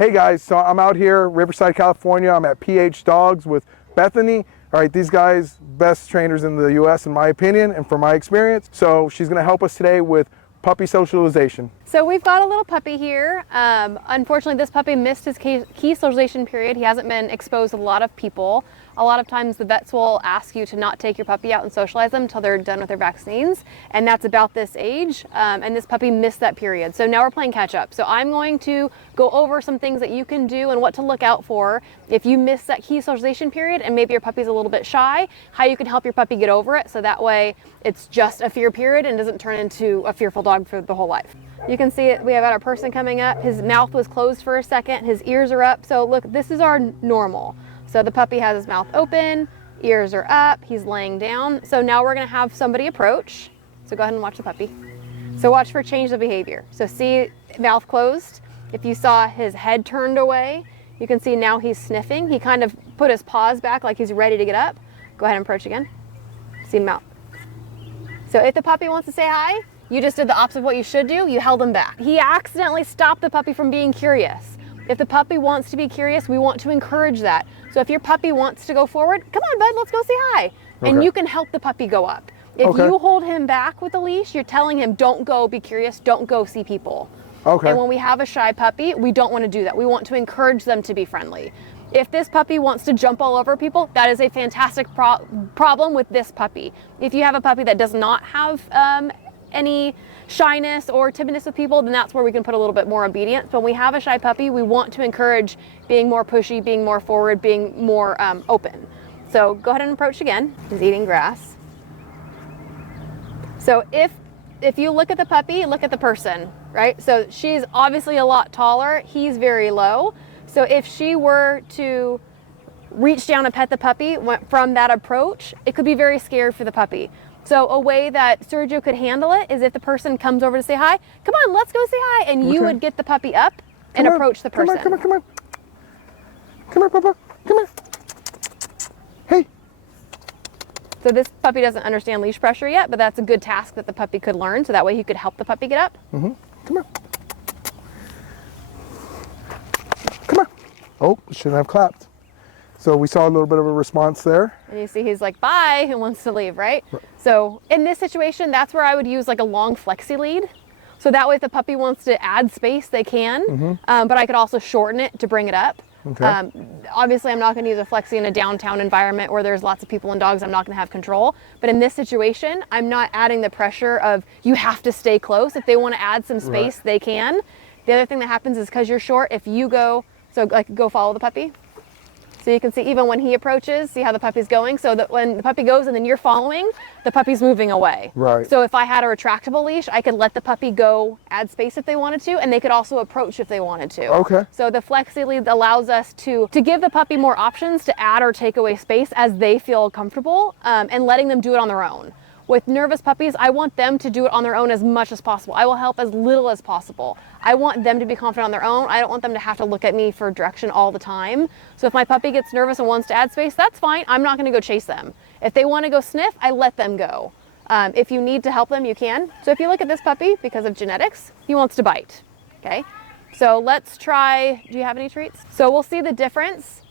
Hey guys, so I'm out here, Riverside, California. I'm at PhDogs with Bethany. All right, these guys, best trainers in the US in my opinion and from my experience. So she's gonna help us today with puppy socialization. So we've got a little puppy here. Unfortunately, this puppy missed his key socialization period. He hasn't been exposed to a lot of people. A lot of times the vets will ask you to not take your puppy out and socialize them until they're done with their vaccines. And that's about this age. And this puppy missed that period. So now we're playing catch up. So I'm going to go over some things that you can do and what to look out for if you miss that key socialization period and maybe your puppy's a little bit shy, how you can help your puppy get over it. So that way it's just a fear period and doesn't turn into a fearful dog for the whole life. You can see it, we have our person coming up. His mouth was closed for a second, his ears are up. So look, this is our normal. So the puppy has his mouth open, ears are up, he's laying down. So now we're gonna have somebody approach. So go ahead and watch the puppy. So watch for change of behavior. So see mouth closed. If you saw his head turned away, you can see now he's sniffing. He kind of put his paws back like he's ready to get up. Go ahead and approach again. See mouth. So if the puppy wants to say hi, you just did the opposite of what you should do, you held him back. He accidentally stopped the puppy from being curious. If the puppy wants to be curious, we want to encourage that. So if your puppy wants to go forward, come on bud, let's go say hi. Okay. And you can help the puppy go up. If you hold him back with a leash, you're telling him don't go be curious, don't go see people. Okay. And when we have a shy puppy, we don't want to do that. We want to encourage them to be friendly. If this puppy wants to jump all over people, that is a fantastic problem with this puppy. If you have a puppy that does not have any shyness or timidness with people, then that's where we can put a little bit more obedience. But when we have a shy puppy, we want to encourage being more pushy, being more forward, being more open. So go ahead and approach again. He's eating grass. So if you look at the puppy, look at the person, right? So she's obviously a lot taller, he's very low. So if she were to reach down and pet the puppy from that approach, it could be very scary for the puppy. So a way that Sergio could handle it is if the person comes over to say hi, come on, let's go say hi. And you would get the puppy up and approach the person. Come on. Come here, Papa. Come here. Hey. So this puppy doesn't understand leash pressure yet, but that's a good task that the puppy could learn. So that way he could help the puppy get up. Come here. Come on. Oh, shouldn't have clapped. So we saw a little bit of a response there. And you see he's like, bye, and wants to leave, right? So in this situation, that's where I would use like a long flexi lead. So that way if the puppy wants to add space, they can, but I could also shorten it to bring it up. Okay. Obviously I'm not gonna use a flexi in a downtown environment where there's lots of people and dogs, I'm not gonna have control. But in this situation, I'm not adding the pressure of you have to stay close. If they wanna add some space, they can. The other thing that happens is because you're short, if you go, so like go follow the puppy. So you can see even when he approaches, see how the puppy's going? So that when the puppy goes and then you're following, the puppy's moving away. Right. So if I had a retractable leash, I could let the puppy go, add space if they wanted to, and they could also approach if they wanted to. Okay. So the flexi lead allows us to give the puppy more options to add or take away space as they feel comfortable, and letting them do it on their own. With nervous puppies, I want them to do it on their own as much as possible. I will help as little as possible. I want them to be confident on their own. I don't want them to have to look at me for direction all the time. So if my puppy gets nervous and wants to add space, that's fine. I'm not gonna go chase them. If they wanna go sniff, I let them go. If you need to help them, you can. So if you look at this puppy, because of genetics, he wants to bite, okay? So let's try, do you have any treats? So we'll see the difference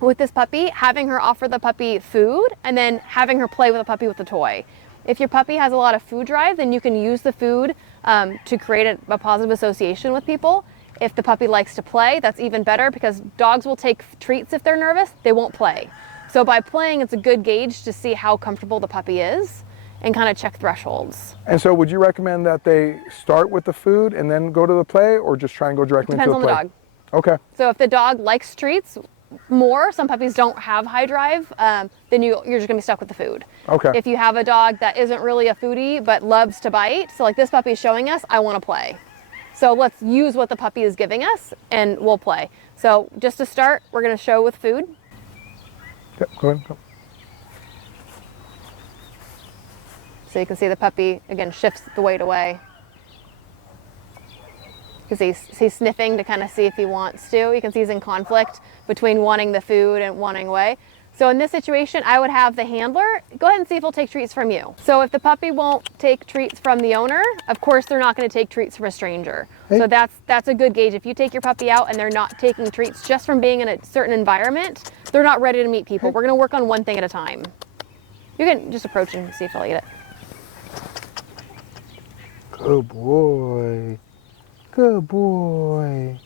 with this puppy, having her offer the puppy food and then having her play with the puppy with the toy. If your puppy has a lot of food drive, then you can use the food to create a positive association with people. If the puppy likes to play, that's even better because dogs will take treats if they're nervous, they won't play. So by playing, it's a good gauge to see how comfortable the puppy is and kind of check thresholds. And so would you recommend that they start with the food and then go to the play or just try and go directly into the play? Depends on the dog. Okay. So if the dog likes treats more, some puppies don't have high drive, then you're just gonna be stuck with the food. Okay. If you have a dog that isn't really a foodie but loves to bite, so like this puppy is showing us, I wanna play. So let's use what the puppy is giving us and we'll play. So just to start, we're gonna show with food. Yep, go ahead. Go. So you can see the puppy, again, shifts the weight away. Because he's sniffing to kind of see if he wants to. You can see he's in conflict between wanting the food and wanting away. So in this situation, I would have the handler go ahead and see if he'll take treats from you. So if the puppy won't take treats from the owner, of course they're not going to take treats from a stranger. Hey. So that's a good gauge. If you take your puppy out and they're not taking treats just from being in a certain environment, they're not ready to meet people. We're going to work on one thing at a time. You can just approach and see if he'll eat it. Good boy. Good boy.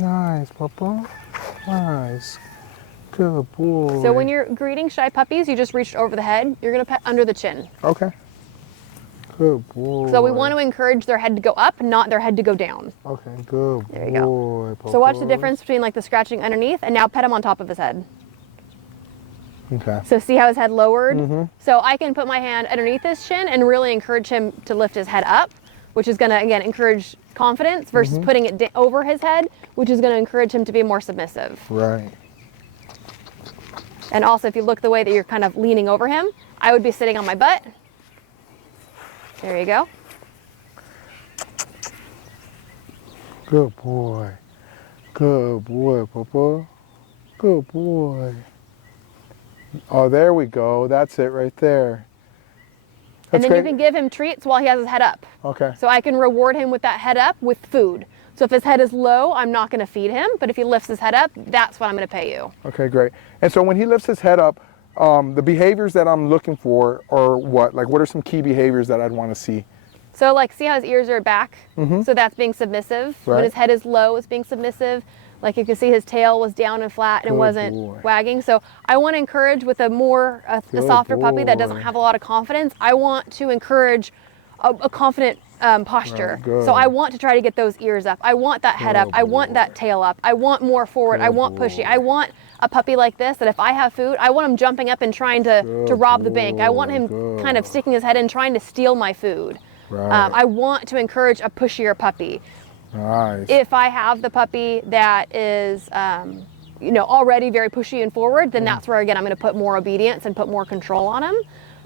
Nice, Papa. Nice. Good boy. So when you're greeting shy puppies, you just reach over the head. You're going to pet under the chin. Okay. Good boy. So we want to encourage their head to go up, not their head to go down. Okay, good There you boy. go. Papa. So watch the difference between like the scratching underneath and now pet him on top of his head. Okay. So see how his head lowered? Mm-hmm. So I can put my hand underneath his chin and really encourage him to lift his head up, which is going to, again, encourage confidence versus Mm-hmm. putting it over his head, which is going to encourage him to be more submissive. Right. And also, if you look the way that you're kind of leaning over him, I would be sitting on my butt. There you go. Good boy. Good boy, Papa. Good boy. Oh, there we go. That's it right there. And That's then you great. can give him treats while he has his head up. Okay. So I can reward him with that head up with food. So if his head is low, I'm not going to feed him. But if he lifts his head up, that's what I'm going to pay you. Okay, great. And so when he lifts his head up, the behaviors that I'm looking for are what? Like, what are some key behaviors that I'd want to see? So like, see how his ears are back? So that's being submissive. Right. When his head is low, it's being submissive. Like you can see his tail was down and flat and it Good wasn't boy. wagging. So I want to encourage with a Good softer puppy that doesn't boy. have a lot of confidence. I want to encourage a confident posture. Right, good. So I want to try to get those ears up. I want that head up. Good I want that boy. tail up. I want more forward. I Good want pushy. boy. I want a puppy like this that if I have food, I want him jumping up and trying to Good rob the bank. I want boy, him good. kind of sticking his head in trying to steal my food. Right. I want to encourage a pushier puppy. Nice. If I have the puppy that is, already very pushy and forward, then that's where, again, I'm going to put more obedience and put more control on him.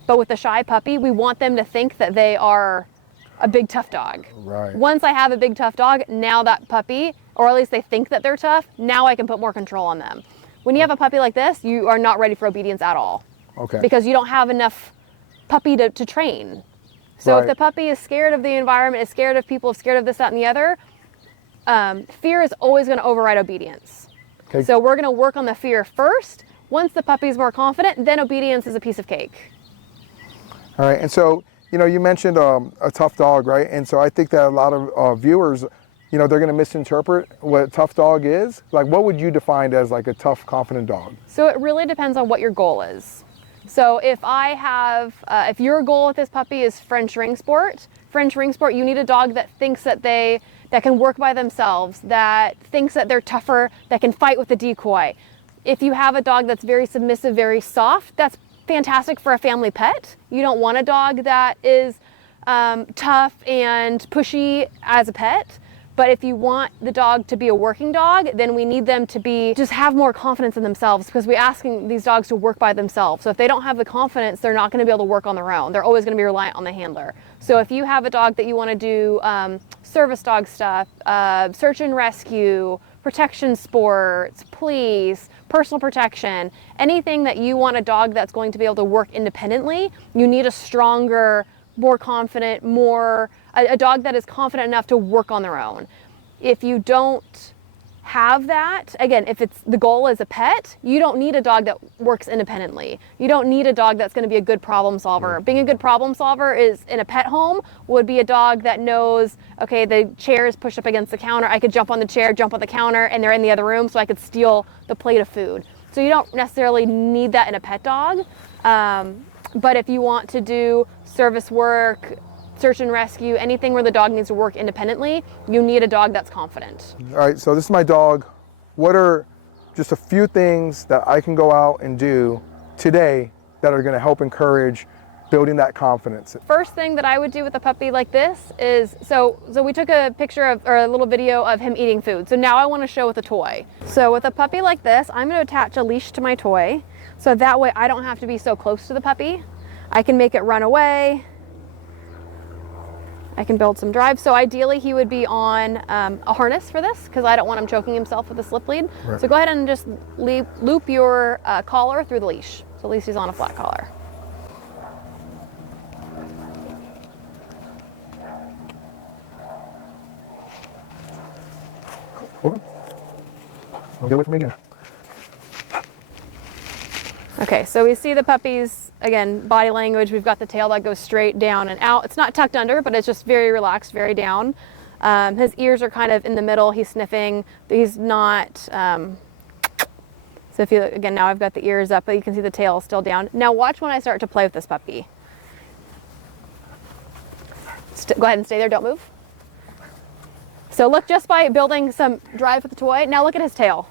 But with the shy puppy, we want them to think that they are a big, tough dog. Right. Once I have a big, tough dog, now that puppy, or at least they think that they're tough, now I can put more control on them. When you have a puppy like this, you are not ready for obedience at all. Okay. Because you don't have enough puppy to train. So if Right. the puppy is scared of the environment, is scared of people, is scared of this, that, and the other, fear is always going to override obedience. Okay. So we're going to work on the fear first. Once the puppy's more confident, then obedience is a piece of cake. All right. And so, you mentioned a tough dog, right? And so I think that a lot of viewers, they're going to misinterpret what a tough dog is. Like, what would you define as like a tough, confident dog? So it really depends on what your goal is. So if if your goal with this puppy is French ring sport, you need a dog that thinks that that can work by themselves, that thinks that they're tougher, that can fight with the decoy. If you have a dog that's very submissive, very soft, that's fantastic for a family pet. You don't want a dog that is tough and pushy as a pet. But if you want the dog to be a working dog, then we need them to just have more confidence in themselves, because we're asking these dogs to work by themselves. So if they don't have the confidence, they're not going to be able to work on their own. They're always going to be reliant on the handler. So if you have a dog that you want to do service dog stuff, search and rescue, protection sports, police, personal protection, anything that you want a dog that's going to be able to work independently, you need a stronger, more confident, a dog that is confident enough to work on their own. If you don't have that, again, if the goal is a pet, you don't need a dog that works independently. You don't need a dog that's going to be a good problem solver. Being a good problem solver is in a pet home would be a dog that knows, okay, the chair is pushed up against the counter. I could jump on the chair, jump on the counter, and they're in the other room, so I could steal the plate of food. So you don't necessarily need that in a pet dog. But if you want to do service work, search and rescue, anything where the dog needs to work independently, you need a dog that's confident. All right, so this is my dog. What are just a few things that I can go out and do today that are going to help encourage building that confidence? First thing that I would do with a puppy like this is, so we took a picture or a little video of him eating food. So now I want to show with a toy. So with a puppy like this, I'm going to attach a leash to my toy. So that way I don't have to be so close to the puppy. I can make it run away. I can build some drive. So ideally he would be on a harness for this because I don't want him choking himself with a slip lead. Right. So go ahead and just loop your collar through the leash. So at least he's on a flat collar. Hold on. Don't get away from me again. Okay, so we see the puppy's, again, body language. We've got the tail that goes straight down and out. It's not tucked under, but it's just very relaxed, very down. His ears are kind of in the middle. He's sniffing. He's not, so if you, again, now I've got the ears up, but you can see the tail still down. Now watch when I start to play with this puppy. Go ahead and stay there, don't move. So look, just by building some drive with the toy, now look at his tail.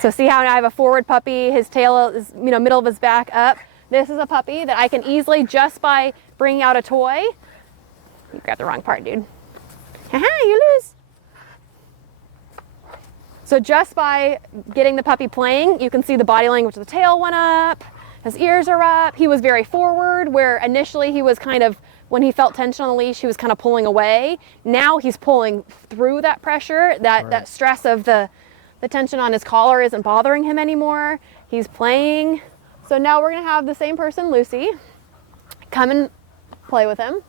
So see how now I have a forward puppy, his tail is, you know, middle of his back up. This is a puppy that I can easily, just by bringing out a toy, you grabbed the wrong part, dude. Haha, you lose. So just by getting the puppy playing, you can see the body language of the tail went up, his ears are up. He was very forward, where initially he was kind of, when he felt tension on the leash, he was kind of pulling away. Now he's pulling through that pressure, that stress of the tension on his collar isn't bothering him anymore. He's playing. So now we're gonna have the same person, Lucy, come and play with him.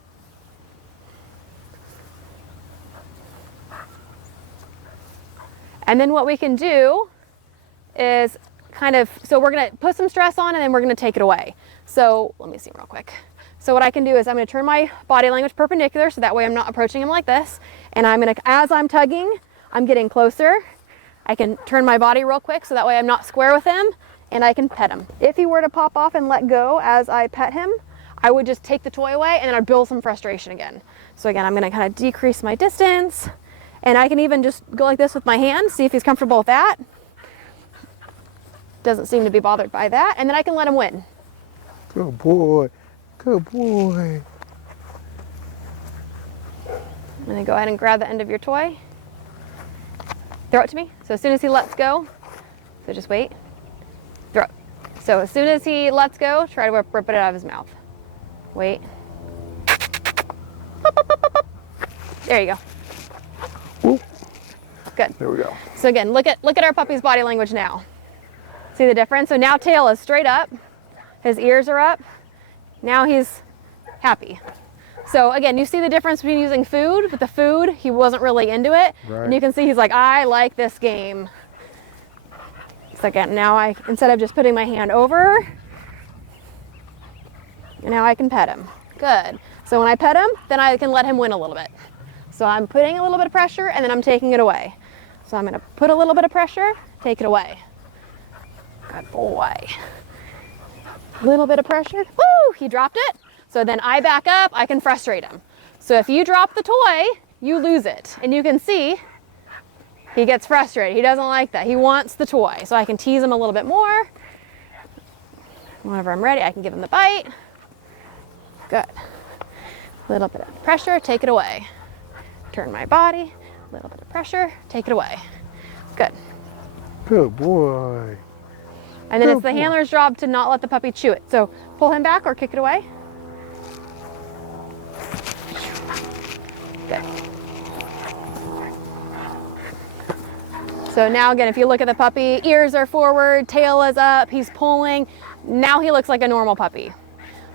And then what we can do is kind of, so we're gonna put some stress on and then we're gonna take it away. So let me see real quick. So what I can do is I'm gonna turn my body language perpendicular so that way I'm not approaching him like this. And I'm gonna, as I'm tugging, I'm getting closer. I can turn my body real quick so that way I'm not square with him and I can pet him. If he were to pop off and let go as I pet him, I would just take the toy away and then I'd build some frustration again. So again, I'm gonna kind of decrease my distance and I can even just go like this with my hand, see if he's comfortable with that. Doesn't seem to be bothered by that. And then I can let him win. Good boy, good boy. And then go ahead and grab the end of your toy. Throw it to me. So as soon as he lets go, so just wait, throw it. So as soon as he lets go, try to rip it out of his mouth. Wait. There you go. Ooh. Good. There we go. So again, look at our puppy's body language now. See the difference? So now tail is straight up, his ears are up. Now he's happy. So again, you see the difference between using food. With the food, he wasn't really into it. Right. And you can see he's like, I like this game. So again, now instead of just putting my hand over, now I can pet him. Good. So when I pet him, then I can let him win a little bit. So I'm putting a little bit of pressure and then I'm taking it away. So I'm gonna put a little bit of pressure, take it away. Good boy. A little bit of pressure. Woo! He dropped it. So then I back up, I can frustrate him. So if you drop the toy, you lose it. And you can see he gets frustrated. He doesn't like that. He wants the toy. So I can tease him a little bit more. Whenever I'm ready, I can give him the bite. Good. A little bit of pressure, take it away. Turn my body, a little bit of pressure, take it away. Good. Good boy. And then it's the handler's job to not let the puppy chew it. So pull him back or kick it away. Good. So now again, if you look at the puppy, ears are forward, tail is up, he's pulling. Now he looks like a normal puppy.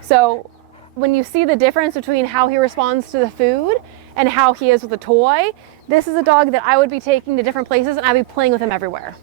So when you see the difference between how he responds to the food and how he is with a toy, this is a dog that I would be taking to different places and I'd be playing with him everywhere.